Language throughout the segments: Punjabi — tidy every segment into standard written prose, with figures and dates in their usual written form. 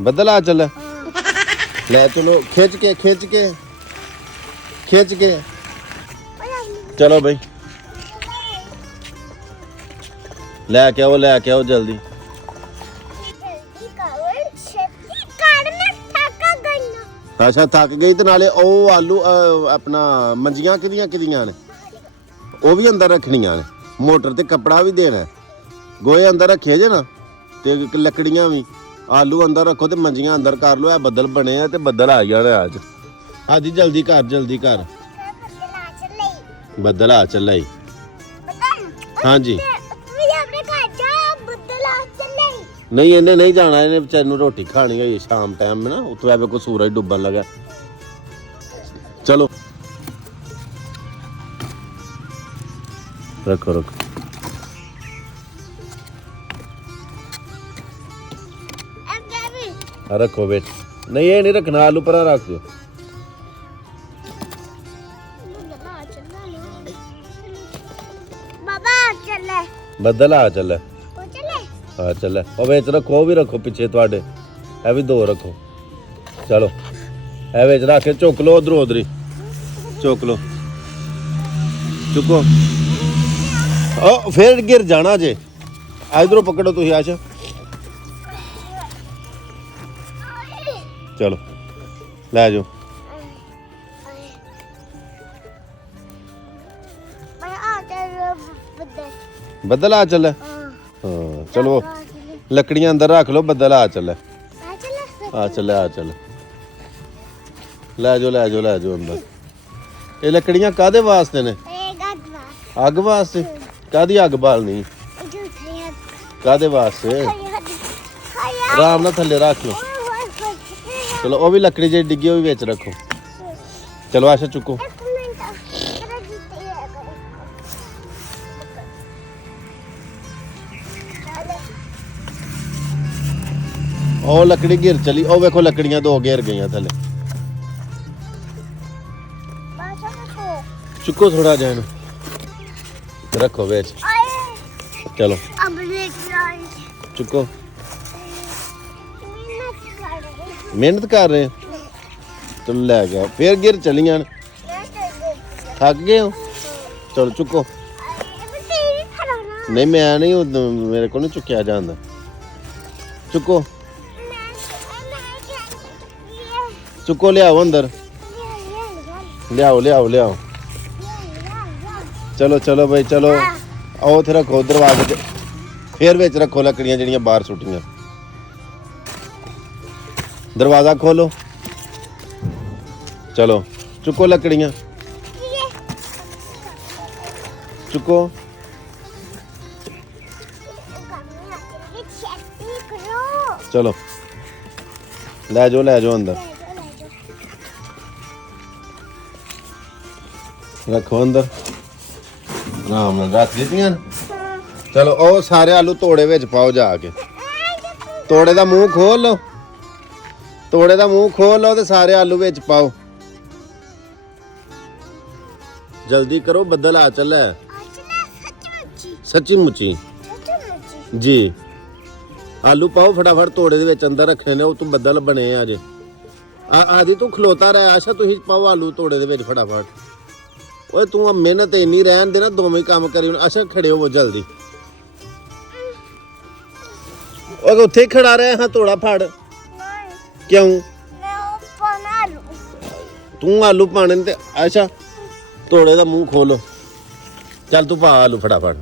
ਬੱਦਲ ਆ ਚੱਲ ਲੈ ਚਲੋ ਖਿੱਚ ਕੇ ਚਲੋ ਬਈ ਲੈ ਕੇ ਆਓ ਜਲਦੀ ਅੱਛਾ ਥੱਕ ਗਈ ਤੇ ਨਾਲੇ ਉਹ ਆਲੂ ਆਪਣਾ ਮੰਜੀਆਂ ਕਿਹਦੀਆਂ ਨੇ ਉਹ ਵੀ ਅੰਦਰ ਰੱਖਣੀਆਂ ਨੇ ਮੋਟਰ ਤੇ ਕੱਪੜਾ ਵੀ ਦੇਣਾ ਗੋਏ ਅੰਦਰ ਰੱਖੇ ਜੇ ਨਾ ਤੇ ਲੱਕੜੀਆਂ ਵੀ ਆਲੂ ਅੰਦਰ ਰੱਖੋ ਤੇ ਮੰਜੀਆਂ ਅੰਦਰ ਕਰ ਲਓ ਇਹ ਬੱਦਲ ਬਣੇ ਆ ਤੇ ਬੱਦਲ ਆ ਜਾਣਾ ਅੱਜ ਆਦੀ ਜਲਦੀ ਕਰ ਬੱਦਲ ਆ ਚੱਲਾ ਈ ਹਾਂਜੀ ਨਹੀਂ ਇਹਨੇ ਨਹੀਂ ਜਾਣਾ ਇਹਨੇ ਵਿਚਾਰੇ ਨੂੰ ਰੋਟੀ ਖਾਣੀ ਹੈ ਸ਼ਾਮ ਟਾਈਮ ਨਾ ਉੱਥੋਂ ਐਵੇਂ ਕੋਈ ਸੂਰਜ ਡੁੱਬਣ ਲੱਗਾ ਚਲੋ ਰੱਖੋ ਰੱਖੋ ਵਿੱਚ ਨਹੀਂ ਇਹ ਨਹੀਂ ਰੱਖਣਾ ਆਲੂ ਪਰਾ ਰੱਖ ਦਿਓ ਬੱਦਲ ਆ ਚੱਲੇ ਆ ਚੱਲੇ ਉਹ ਵਿੱਚ ਰੱਖੋ ਉਹ ਵੀ ਰੱਖੋ ਪਿੱਛੇ ਤੁਹਾਡੇ ਇਹ ਵੀ ਦੋ ਰੱਖੋ ਚਲੋ ਇਹ ਵਿੱਚ ਰੱਖ ਕੇ ਚੁੱਕ ਲਓ ਉਧਰ ਹੀ ਚੁੱਕ ਲਓ ਚੁੱਕੋ ਉਹ ਫੇਰ ਗਿਰ ਜਾਣਾ ਜੇ ਇਧਰੋਂ ਪਕੜੋ ਤੁਸੀਂ ਆਸ਼ਾ ਚਲੋ ਲੈ ਜਾਓ ਬੱਦਲ ਆ ਚੱਲੇ ਹਾਂ ਚਲੋ ਲੱਕੜੀਆਂ ਅੰਦਰ ਰੱਖ ਲਓ ਬੱਦਲ ਆ ਚੱਲੇ ਲੈ ਜਾਓ ਅੰਦਰ ਇਹ ਲੱਕੜੀਆਂ ਕਾਦੇ ਵਾਸਤੇ ਨੇ ਅੱਗ ਵਾਸਤੇ ਕਾਦੀ ਅੱਗ ਬਾਲਣੀ ਕਾਦੇ ਵਾਸਤੇ ਆਰਾਮ ਨਾਲ ਥੱਲੇ ਰੱਖ ਲਓ ਚਲੋ ਉਹ ਵੀ ਲੱਕੜੀ ਜਿਹੜੀ ਡਿੱਗੀ ਉਹ ਵੀ ਵਿੱਚ ਰੱਖੋ ਚਲੋ ਆਸ਼ਾ ਚੁੱਕੋ ਉਹ ਲੱਕੜੀ ਗਿਰ ਚਲੀ ਉਹ ਵੇਖੋ ਲੱਕੜੀਆਂ ਦੋ ਗਿਰ ਗਈਆਂ ਥੱਲੇ ਚੁੱਕੋ ਥੋੜਾ ਜਿਹਾ ਇਹਨੂੰ ਰੱਖੋ ਵਿੱਚ ਚਲੋ ਚੁੱਕੋ ਮਿਹਨਤ ਕਰ ਰਹੇ ਚਲੋ ਲੈ ਗਿਆ ਫੇਰ ਗਿਰ ਚਲੀਆਂ ਥੱਕ ਗਏ ਹੋ ਚਲੋ ਚੁੱਕੋ ਨਹੀਂ ਮੈਂ ਨਹੀਂ ਮੇਰੇ ਕੋਲ ਨਹੀਂ ਚੁੱਕਿਆ ਜਾਂਦਾ ਚੁੱਕੋ ਲਿਆਓ ਅੰਦਰ ਲਿਆਓ ਚਲੋ ਬਈ ਚਲੋ ਆਓ ਉੱਥੇ ਰੱਖੋ ਦਰਵਾਜ਼ੇ ਤੇ ਫੇਰ ਵਿੱਚ ਰੱਖੋ ਲੱਕੜੀਆਂ ਜਿਹੜੀਆਂ ਬਾਹਰ ਸੁੱਟੀਆਂ ਦਰਵਾਜ਼ਾ ਖੋਲੋ ਚਲੋ ਚੁੱਕੋ ਲੱਕੜੀਆਂ ਚੁੱਕੋ ਚਲੋ ਲੈ ਜਾਓ ਅੰਦਰ ਰੱਖੋ ਅੰਦਰ ਆਰਾਮ ਨਾਲ ਰੱਖ ਦਿੱਤੀਆਂ ਚਲੋ ਉਹ ਸਾਰੇ ਆਲੂ ਤੋੜੇ ਵਿੱਚ ਪਾਓ ਜਾ ਕੇ ਤੋੜੇ ਦਾ ਮੂੰਹ ਖੋਲ ਲਓ ਤੇ ਸਾਰੇ ਆਲੂ ਵਿੱਚ ਪਾਓ ਜਲਦੀ ਕਰੋ ਬੱਦਲ ਆ ਚੱਲਾ ਸੱਚੀ ਮੁੱਚੀ ਜੀ ਆਲੂ ਪਾਓ ਫਟਾਫਟ ਤੋੜੇ ਦੇ ਵਿੱਚ ਅੰਦਰ ਰੱਖਣੇ ਨੇ ਉਹ ਤੋਂ ਬੱਦਲ ਬਣੇ ਆ ਜੇ ਆਦੀ ਤੂੰ ਖਲੋਤਾ ਰਹਿ ਆਸ਼ਾ ਤੁਸੀਂ ਪਾਓ ਆਲੂ ਤੋੜੇ ਦੇ ਵਿੱਚ ਫਟਾਫਟ ਓਏ ਤੂੰ ਮਿਹਨਤ ਇੰਨੀ ਰਹਿਣ ਦੇ ਨਾ ਦੋਵੇਂ ਕੰਮ ਕਰੀ ਹੁਣ ਆਸ਼ਾ ਖੜੇ ਹੋਵੋ ਜਲਦੀ ਓਏ ਉੱਥੇ ਖੜਾ ਰਿਹਾ ਹਾਂ ਤੋੜਾ ਫੜ ਕਿਉਂ ਤੂੰ ਆਲੂ ਪਾਣੇ ਤੇ ਆਸ਼ਾ ਤੋੜੇ ਦਾ ਮੂੰਹ ਖੋਲੋ ਚੱਲ ਤੂੰ ਪਾ ਆਲੂ ਫਟਾਫਟ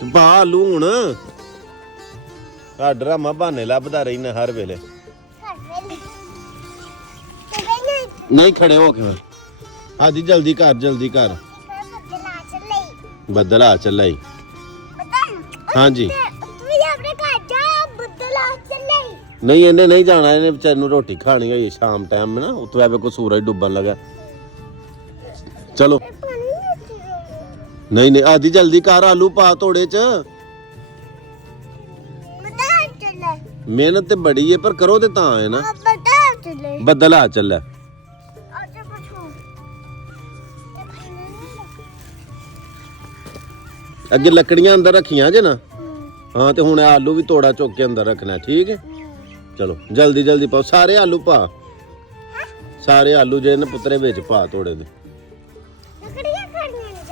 ਤੂੰ ਪਾ ਆਲੂ ਹੁਣ ਆ ਡਰਾਮਾ ਬਹਾਨੇ ਲੱਭਦਾ ਰਹਿਣਾ ਹਰ ਵੇਲੇ ਨਹੀਂ ਖੜੇ ਹੋ ਕੇ ਆਦੀ ਜਲਦੀ ਕਰ ਬੱਦਲ ਆ ਚੱਲਾ ਈ ਹਾਂਜੀ ਨਹੀਂ ਇਹਨੇ ਨਹੀਂ ਜਾਣਾ ਇਹਨੇ ਵਿਚਾਰੇ ਨੂੰ ਰੋਟੀ ਖਾਣੀ ਹੈ ਸ਼ਾਮ ਟਾਈਮ ਨਾ ਉੱਥੋਂ ਐਵੇਂ ਕੋਈ ਸੂਰਜ ਡੁੱਬਣ ਲੱਗਾ ਚਲੋ ਨਹੀਂ ਆਦੀ ਜਲਦੀ ਕਰ ਆਲੂ ਪਾ ਤੋੜੇ ਚ ਮਿਹਨਤ ਤੇ ਬੜੀ ਹੈ ਪਰ ਕਰੋ ਤੇ ਤਾਂ ਹੈ ਨਾ ਬੱਦਲ ਆ ਚੱਲਾ ਅੱਗੇ ਲੱਕੜੀਆਂ ਅੰਦਰ ਰੱਖੀਆਂ ਜੇ ਨਾ ਹਾਂ ਤੇ ਹੁਣ ਇਹ ਆਲੂ ਵੀ ਤੋੜਾ ਚੁੱਕ ਕੇ ਅੰਦਰ ਰੱਖਣਾ ਠੀਕ ਹੈ ਚਲੋ ਜਲਦੀ ਜਲਦੀ ਪਾਓ ਸਾਰੇ ਆਲੂ ਪਾ ਸਾਰੇ ਆਲੂ ਜਿਹੜੇ ਨੇ ਪੁੱਤਰੇ ਵਿੱਚ ਪਾ ਤੋੜੇ ਦੇ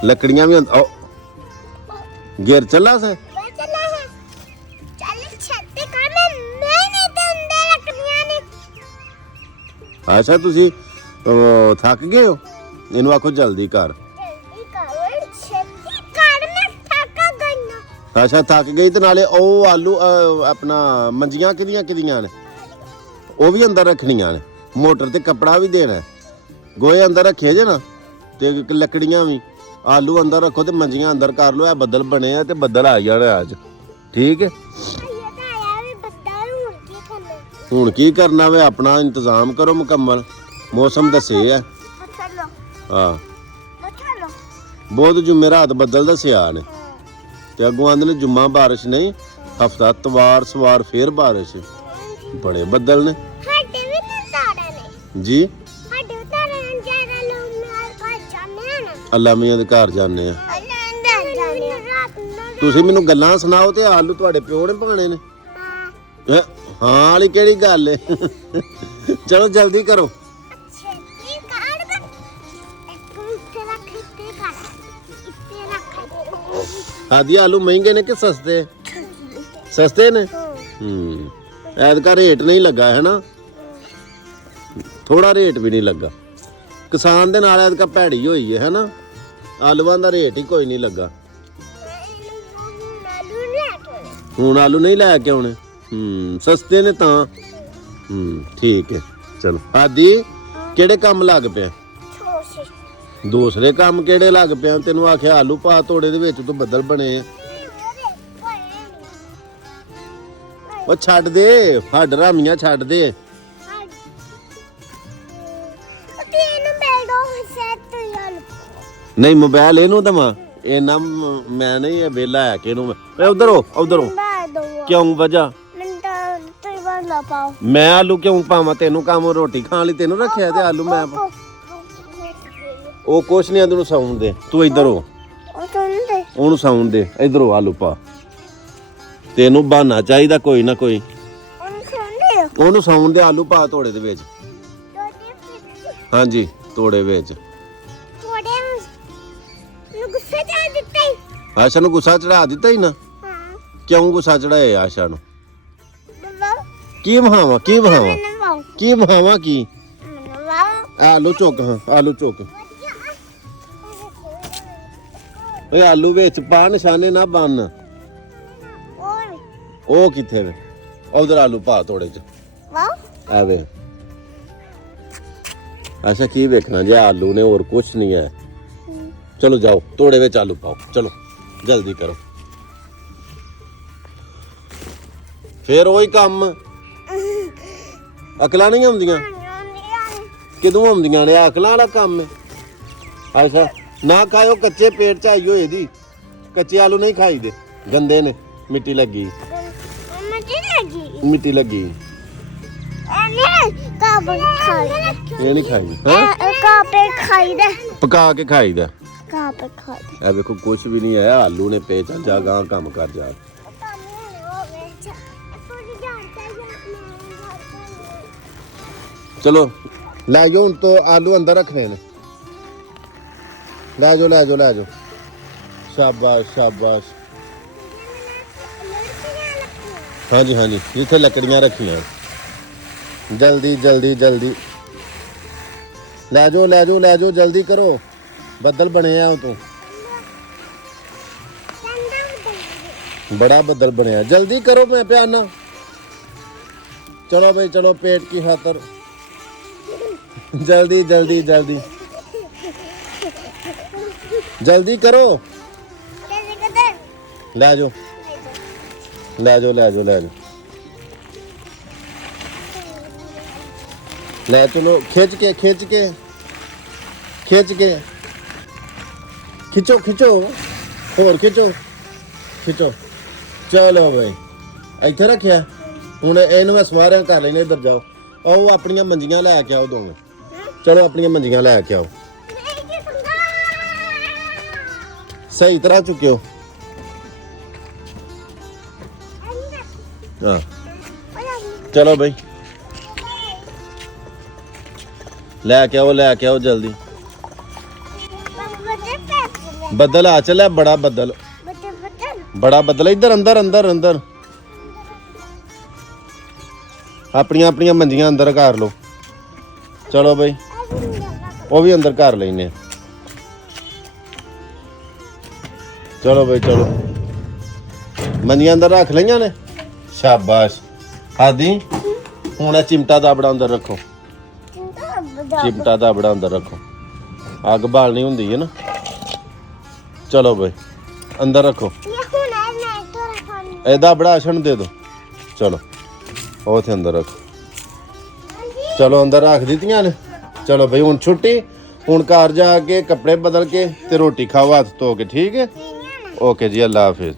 ਲੱਕੜੀਆਂ ਵੀ ਗਿਰ ਚੱਲਾ ਸੇ ਅੱਛਾ ਤੁਸੀਂ ਥੱਕ ਗਏ ਹੋ ਇਹਨੂੰ ਆਖੋ ਜਲਦੀ ਕਰ ਅੱਛਾ ਥੱਕ ਗਈ ਤੇ ਨਾਲੇ ਉਹ ਆਲੂ ਆਪਣਾ ਮੰਜੀਆਂ ਕਿਹਦੀਆਂ ਨੇ ਉਹ ਵੀ ਅੰਦਰ ਰੱਖਣੀਆਂ ਨੇ ਮੋਟਰ ਤੇ ਕੱਪੜਾ ਵੀ ਦੇਣਾ ਗੋਏ ਅੰਦਰ ਰੱਖੇ ਜੇ ਨਾ ਤੇ ਲੱਕੜੀਆਂ ਵੀ ਆਲੂ ਅੰਦਰ ਰੱਖੋ ਤੇ ਮੰਜੀਆਂ ਅੰਦਰ ਕਰ ਲਓ ਇਹ ਬੱਦਲ ਬਣੇ ਆ ਤੇ ਬੱਦਲ ਆ ਜਾਣਾ ਅੱਜ ਠੀਕ ਹੈ ਹੁਣ ਕੀ ਕਰਨਾ ਵੇ ਆਪਣਾ ਇੰਤਜ਼ਾਮ ਕਰੋ ਮੁਕੰਮਲ ਮੌਸਮ ਦੱਸੇ ਆ ਹਾਂ ਬਹੁਤ ਜੁਮੇਰਾਤ ਬੱਦਲ ਦੱਸਿਆ ਨੇ ਤੇ ਅੱਗੋਂ ਆਂਦੇ ਨੇ ਜੁਮਾ ਬਾਰਿਸ਼ ਨਹੀਂ ਹਫਤਾ ਤਵਾਰ ਸਵਾਰ ਫੇਰ ਬਾਰਿਸ਼ ਬੜੇ ਬੱਦਲ ਨੇ ਸਾਡੇ ਵੀ ਤਾਰੇ ਨੇ ਜੀ ਸਾਡੇ ਤਾਰੇ ਨੇ ਜਿਹੜਾ ਲੋਕ ਨਾਲ ਘਰ ਜਾਂਦੇ ਆ ਅੱਲਾ ਮੀਆਂ ਦੇ ਘਰ ਜਾਂਦੇ ਆ ਤੁਸੀਂ ਮੈਨੂੰ ਗੱਲਾਂ ਸੁਣਾਓ ਤੇ ਆਲੂ ਤੁਹਾਡੇ ਪਿਓ ਨੇ ਪਾਣੇ ਨੇ ਹਾਂ ਵਾਲੀ ਕਿਹੜੀ ਗੱਲ ਏ ਚਲੋ ਜਲਦੀ ਕਰੋ ਆਦੀ ਆਲੂ ਮਹਿੰਗੇ ਨੇ ਕਿ ਸਸਤੇ ਸਸਤੇ ਨੇ ਐਤਕਾ ਰੇਟ ਨਹੀਂ ਲੱਗਾ ਹੈ ਨਾ ਥੋੜਾ ਰੇਟ ਵੀ ਨਹੀਂ ਲੱਗਾ ਕਿਸਾਨ ਦੇ ਨਾਲ ਐਤਕਾ ਭੈੜੀ ਹੋਈ ਹੈ ਨਾ ਆਲੂਆਂ ਦਾ ਰੇਟ ਹੀ ਕੋਈ ਨਹੀਂ ਲੱਗਾ ਹੁਣ ਆਲੂ ਨਹੀਂ ਲੈ ਕੇ ਆਉਣੇ ਸਸਤੇ ਨੇ ਤਾਂ ਠੀਕ ਹੈ ਚਲੋ ਆਦੀ ਕਿਹੜੇ ਕੰਮ ਲੱਗ ਪਿਆ ਦੂਸਰੇ ਕੰਮ ਕਿਹੜੇ ਲੱਗ ਪਿਆ ਤੈਨੂੰ ਆਖਿਆ ਆਲੂ ਪਾ ਤੋੜੇ ਦੇ ਵਿੱਚ ਤੂੰ ਬੱਦਲ ਬਣੇ ਉਹ ਛੱਡ ਦੇ ਹੱਡ ਰਾਮੀਆਂ ਛੱਡ ਦੇ ਨਹੀਂ ਮੋਬਾਈਲ ਇਹਨੂੰ ਦਵਾਂ ਇਹ ਨਾ ਮੈਂ ਨਹੀਂ ਇਹ ਵੇਲਾ ਹੈ ਕਿ ਇਹਨੂੰ ਉਧਰੋਂ ਕਿਉਂ ਵਜਾ ਮੈਂ ਆਲੂ ਕਿਉਂ ਪਾਵਾਂ ਤੈਨੂੰ ਕੰਮ ਰੋਟੀ ਖਾਣ ਲਈ ਤੈਨੂੰ ਰੱਖਿਆ ਤੇ ਆਲੂ ਮੈਂ ਉਹ ਕੁਛ ਨਹੀਂ ਤੈਨੂੰ ਸਾਉਣ ਦੇ ਤੂੰ ਇੱਧਰ ਹੋ ਉਹਨੂੰ ਸਾਉਣ ਦੇ ਇੱਧਰੋਂ ਆਲੂ ਪਾ ਤੈਨੂੰ ਬਹਾਨਾ ਚਾਹੀਦਾ ਕੋਈ ਨਾ ਕੋਈ ਉਹਨੂੰ ਸਾਉਣ ਦੇ ਆਲੂ ਪਾ ਤੋੜੇ ਦੇ ਵਿੱਚ ਹਾਂਜੀ ਤੋੜੇ ਵਿੱਚ ਆਸ਼ਾ ਨੂੰ ਗੁੱਸਾ ਚੜਾ ਦਿੱਤਾ ਹੀ ਨਾ ਕਿਉਂ ਗੁੱਸਾ ਚੜਾਇਆ ਆਸ਼ਾ ਨੂੰ ਕੀ ਬਹਾਵਾ ਕੀ ਆਲੂ ਚੁੱਕ ਹਾਂ ਆਲੂ ਚੁੱਕ ਓਏ ਆਲੂ ਵਿੱਚ ਪਾ ਨਿਸ਼ਾਨੇ ਨਾ ਬੰਨ ਉਹ ਕਿੱਥੇ ਵੇ ਉਧਰ ਆਲੂ ਪਾ ਤੋੜੇ ਚ ਆ ਵੇ ਅੱਛਾ ਕੀ ਵੇਖਣਾ ਜੇ ਆਲੂ ਨੇ ਹੋਰ ਕੁਛ ਨਹੀਂ ਹੈ ਚਲੋ ਜਾਓ ਤੋੜੇ ਵਿੱਚ ਆਲੂ ਪਾਓ ਚਲੋ ਜਲਦੀ ਕਰੋ ਫੇਰ ਉਹੀ ਕੰਮ ਅਕਲਾਂ ਨਹੀਂ ਆਉਂਦੀਆਂ ਕਿਦੋਂ ਆਉਂਦੀਆਂ ਨੇ ਅਕਲਾਂ ਵਾਲਾ ਕੰਮ ਅੱਛਾ ਨਾ ਖਾਓ ਕੱਚੇ ਪੇਟ ਚ ਆਈ ਹੋਏ ਦੀ ਕੱਚੇ ਆਲੂ ਨਹੀਂ ਖਾਈਦੇ ਗੰਦੇ ਨੇ ਮਿੱਟੀ ਲੱਗੀ ਇਹ ਨਹੀਂ ਖਾਈਦਾ ਪਕਾ ਕੇ ਖਾਈਦਾ ਇਹ ਵੇਖੋ ਕੁਛ ਵੀ ਨਹੀਂ ਹੈ ਆਲੂ ਨੇ ਪੇ ਚੱਲ ਜਾ ਗਾਂ ਕੰਮ ਕਰ ਜਾ ਚਲੋ ਲੈ ਜਾਓ ਹੁਣ ਤੋਂ ਆਲੂ ਅੰਦਰ ਰੱਖਣੇ ਨੇ ਲੈ ਜਾਓ ਸ਼ਾਬਾਸ਼ ਹਾਂਜੀ ਜਿੱਥੇ ਲੱਕੜੀਆਂ ਰੱਖੀਆਂ ਜਲਦੀ ਲੈ ਜਾਓ ਜਲਦੀ ਕਰੋ ਬੱਦਲ ਬਣੇ ਆ ਤੂੰ बड़ा बदल बनया जल्दी करो मैं प्याना चलो भाई चलो पेट की खातर जल्दी जल्दी जल्दी जल्दी करो ले जाओ ले जाओ ले जाओ ले जाओ ले चलो खींच के खिंचो खिंचो और खिंचो खिंचो चलो भाई ਇੱਥੇ ਰੱਖਿਆ ਹੁਣ ਇਹਨੂੰ ਮੈਂ ਸਵਾਰਿਆਂ ਕਰ ਲੈਣੇ ਇੱਧਰ ਜਾਓ ਆਓ ਆਪਣੀਆਂ ਮੰਜੀਆਂ ਲੈ ਕੇ ਆਓ ਦੋਵੇਂ ਚਲੋ ਆਪਣੀਆਂ ਮੰਜੀਆਂ ਲੈ ਕੇ ਆਓ ਸਹੀ ਤਰ੍ਹਾਂ ਚੁੱਕਿਓ ਹਾਂ ਚਲੋ ਬਈ ਲੈ ਕੇ ਆਓ ਜਲਦੀ। ਬੱਦਲ ਆ ਚੱਲਿਆ, ਬੜਾ ਬੱਦਲ ਇੱਧਰ ਅੰਦਰ ਆਪਣੀਆਂ ਮੰਜੀਆਂ ਅੰਦਰ ਘਰ ਲਓ। ਚਲੋ ਬਈ ਉਹ ਵੀ ਅੰਦਰ ਘਰ ਲੈਨੇ। ਚਲੋ ਬਈ ਚਲੋ ਮੰਜੀਆਂ ਅੰਦਰ ਰੱਖ ਲਈਆਂ ਨੇ। ਸ਼ਾਬਾਸ਼ ਹਾਦੀ ਹੁਣ ਇਹ ਚਿਮਟਾ ਦਾਬੜਾ ਅੰਦਰ ਰੱਖੋ। ਚਿਮਟਾ ਦਾਬੜਾ ਅੰਦਰ ਰੱਖੋ, ਅੱਗ ਬਾਲਣੀ ਹੁੰਦੀ ਹੈ ਨਾ। ਚਲੋ ਬਈ ਅੰਦਰ ਰੱਖੋ। ਇਹਦਾ ਬੜਾ ਆਸ਼ਣ ਦੇ ਦੋ। ਚਲੋ ਉਹ ਥੇ ਅੰਦਰ ਰੱਖੋ। ਚਲੋ ਅੰਦਰ ਰੱਖ ਦਿੱਤੀਆਂ ਨੇ। ਚਲੋ ਬਈ ਹੁਣ ਛੁੱਟੀ। ਹੁਣ ਘਰ ਜਾ ਕੇ ਕੱਪੜੇ ਬਦਲ ਕੇ ਤੇ ਰੋਟੀ ਖਾਓ ਹੱਥ ਧੋ ਕੇ। ਠੀਕ ਹੈ ਓਕੇ ਜੀ, ਅੱਲਾ ਹਾਫਿਜ਼।